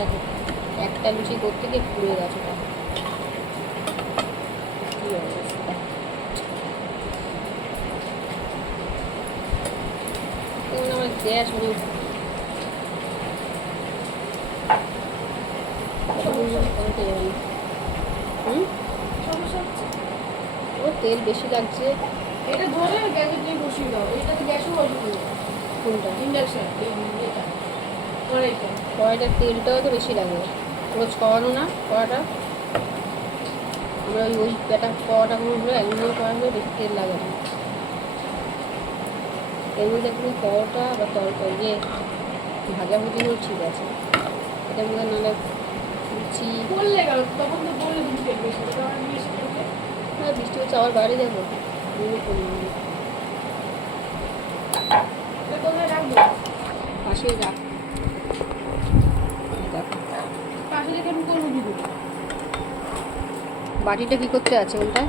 দেখো একটা লুচি করতে গিয়ে পুড়ে গেছে ওটা। কি অবস্থা! আমার গ্যাস মানে ও তেল বেশি লাগছে। এটা ধরে গ্যাসের দিয়ে বসিয়ে দাও, এটাতে গ্যাসও বসিয়ে দাও। কোনটা? ইন্ডাকশন, এটা কড়াইটা। কড়াইটার তেলটাও তো বেশি লাগে, রোজ খাওয়ানো না কড়াটা। আমরা ওই পেটা কড়াটাগুলো হলো অ্যালুমিনিয়াম কড়া হলে বেশি তেল লাগে না। এর মধ্যে তুমি পরোটা বা তরকারি যে ভাজাভুজিগুলো ঠিক আছে, এটার মধ্যে নাহলে লুচি বললে গেল তখন তো বললে তুমি তেল বেশি দেবে, আমার বেশি করবে। হ্যাঁ বৃষ্টি হচ্ছে আবার বাইরে যাবো। এটা কোথায় রাখবো? পাশে রাখ। পাশে রেখে আমি করবো কি করে? বাটিটা কি করতে আছে ওটা?